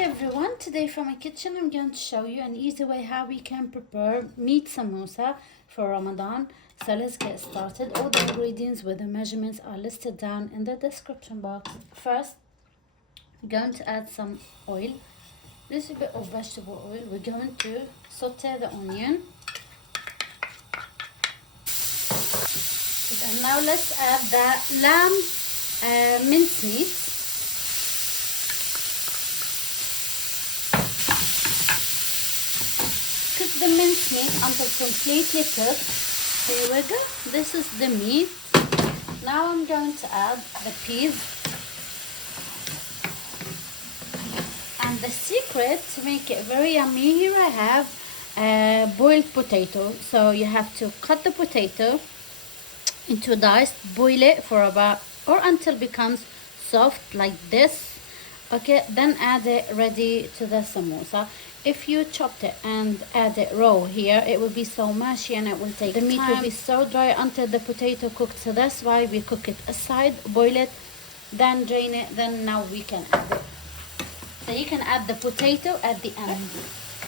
everyone, today from my kitchen I'm going to show you an easy way how we can prepare meat samosa for Ramadan. So let's get started. All the ingredients with the measurements are listed down in the description box. First, we're going to add some oil, a little bit of vegetable oil. We're going to saute the onion. And now let's add the lamb mincemeat. Cook the mincemeat until completely cooked. Here we go. This is the meat. Now I'm going to add the peas. And the secret to make it very yummy, here I have boiled potato. So you have to cut the potato into dice, boil it for about or until it becomes soft like this. Okay, then add it ready to the samosa. If you chopped it and add it raw here, it will be so mushy and it will take time. The meat will be so dry until the potato cooked. So that's why we cook it aside, boil it, then drain it, then now we can add it. So you can add the potato at the end.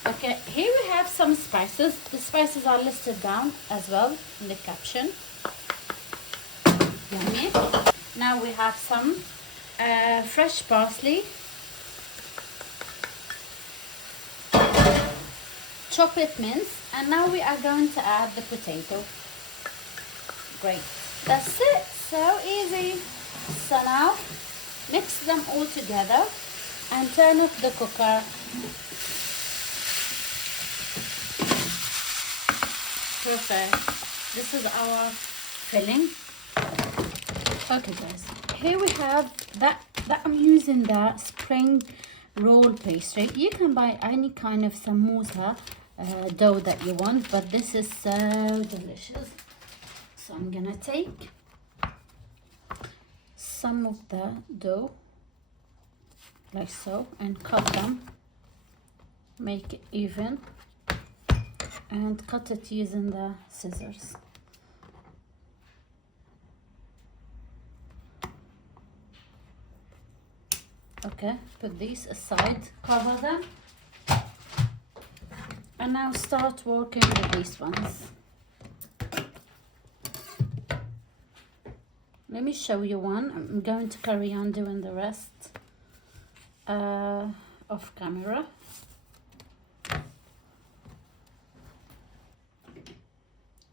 Okay, here we have some spices. The spices are listed down as well in the caption. Yummy. Now we have some fresh parsley. Chop it mince, and now we are going to add the potato. Great. That's it. So easy. So now mix them all together and turn off the cooker. Perfect. This is our filling. Okay guys, here we have that I'm using the spring roll pastry. You can buy any kind of samosa dough that you want, but this is so delicious. So I'm gonna take some of the dough like so and cut them, make it even, and cut it using the scissors. Okay, put these aside, cover them, and now start working with these ones. Let me show you one. I'm going to carry on doing the rest off camera.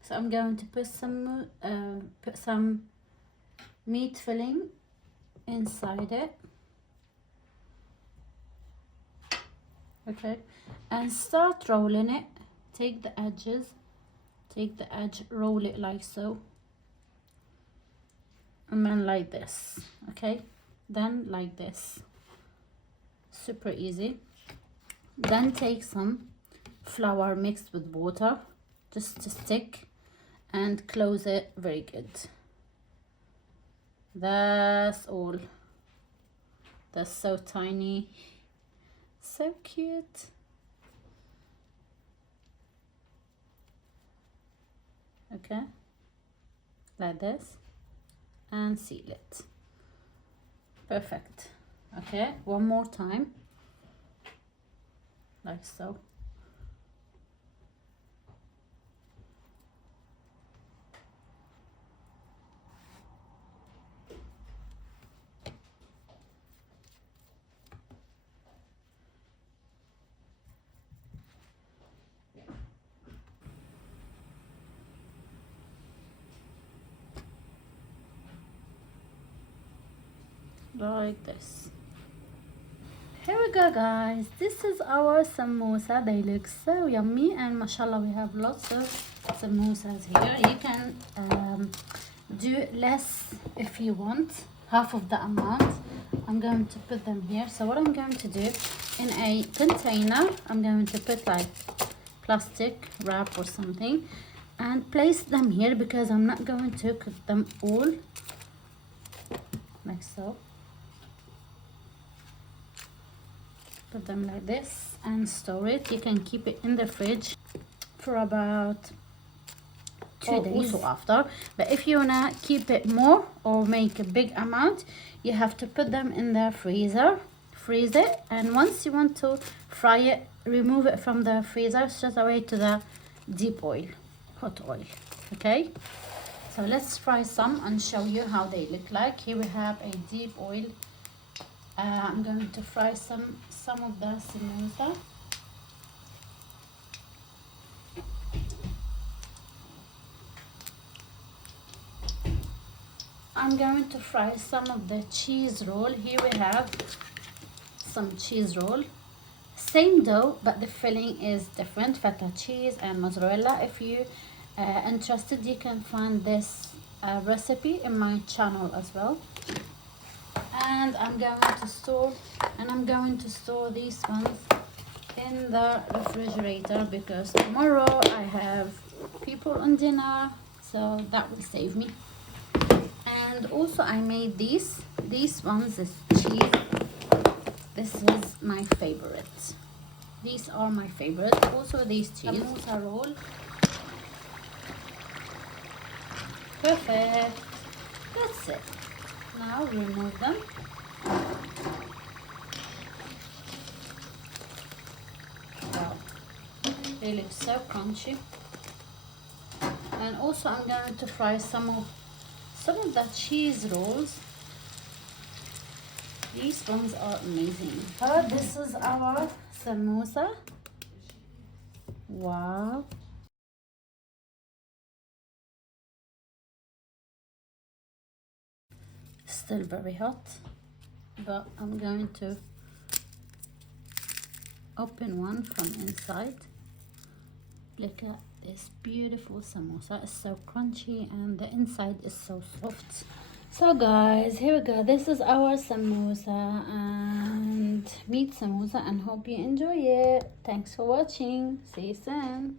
So I'm going to put some meat filling inside it. Okay, and start rolling it. Take the edges, take the edge, roll it like so, and then like this. Okay, then like this. Super easy. Then take some flour mixed with water just to stick and close it very good. That's all. That's so tiny. So cute. Okay, like this, and seal it. Perfect. Okay, one more time, like so. Like this. Here we go guys, this is our samosa. They look so yummy, and mashallah we have lots of samosas here. You can do less if you want, half of the amount. I'm going to put them here. So what I'm going to do, in a container I'm going to put like plastic wrap or something and place them here, because I'm not going to cook them all like so. Put them like this and store it. You can keep it in the fridge for about 2 days or after. But if you wanna keep it more or make a big amount, you have to put them in the freezer freeze it, and once you want to fry it, remove it from the freezer straight away to the deep oil, hot oil. Okay, so let's fry some and show you how they look like. Here we have a deep oil. I'm going to fry some of the samosa. I'm going to fry some of the cheese roll. Here we have some cheese roll. Same dough, but the filling is different. Feta cheese and mozzarella. If you interested, you can find this recipe in my channel as well. And I'm going to store these ones in the refrigerator because tomorrow I have people on dinner, so that will save me. And also I made these ones, this cheese. This is my favorite. These are my favorite. Also these cheese. Samosa roll. Perfect. That's it. Now remove them. Wow. They look so crunchy. And also I'm going to fry some of the cheese rolls. These ones are amazing. This is our samosa. Wow. Still very hot, but I'm going to open one from inside. Look at this beautiful samosa. It's so crunchy and the inside is so soft. So guys, here we go. This is our samosa and meat samosa, and hope you enjoy it. Thanks for watching. See you soon.